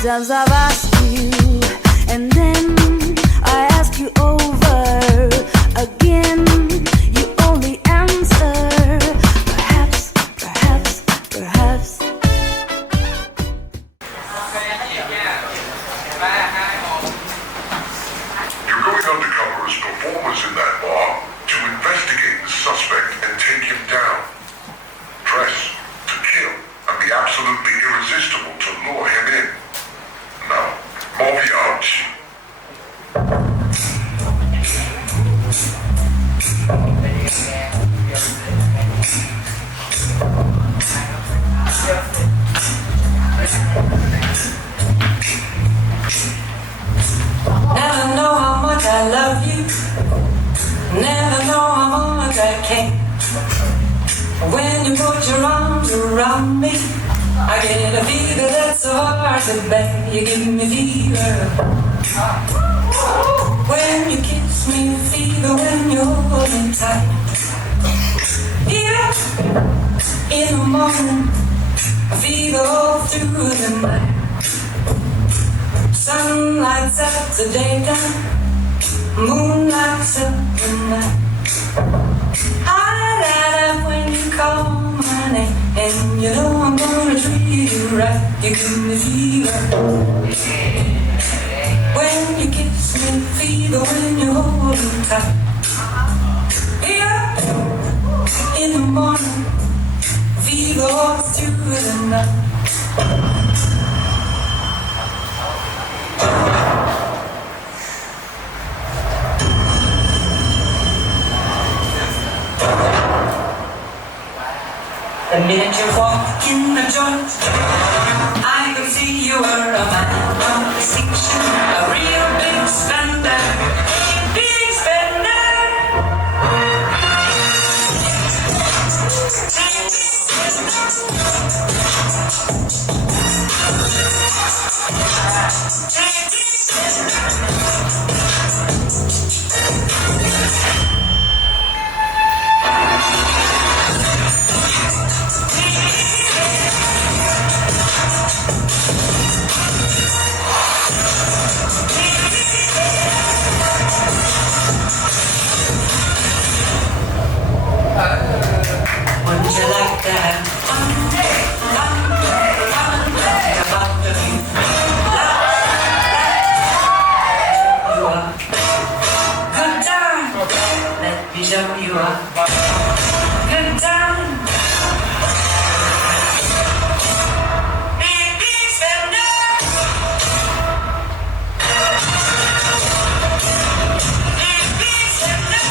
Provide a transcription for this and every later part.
Sometimes I've asked you, and then I ask you over again. You only answer, perhaps, perhaps, perhaps. You're going undercover as performers in that bar to investigate the suspect and take him down. Dress to kill and be absolutely irresistible to lure him in. Now, Moviage. Never know how much I love you. Never know how much I care. When you put your arms around me, I get a fever that's so hard to bear. You give me fever. When you kiss me, fever when you hold me tight. Fever in the morning, fever all through the night. Sun lights up the daytime, moon lights up the night. I light up when you call my name, and you know I'm gonna treat you right. You give me fever when you kiss me, fever when you hold me tight. Fever in the morning, fever all through the night. The minute you walk in the joint, I could see you were a man of distinction, a real big spender, big spender. Wouldn't you like to have fun day, about the view? You are good time. Let me show you a good time. Big spender. Big spender.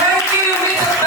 Thank you, Mr.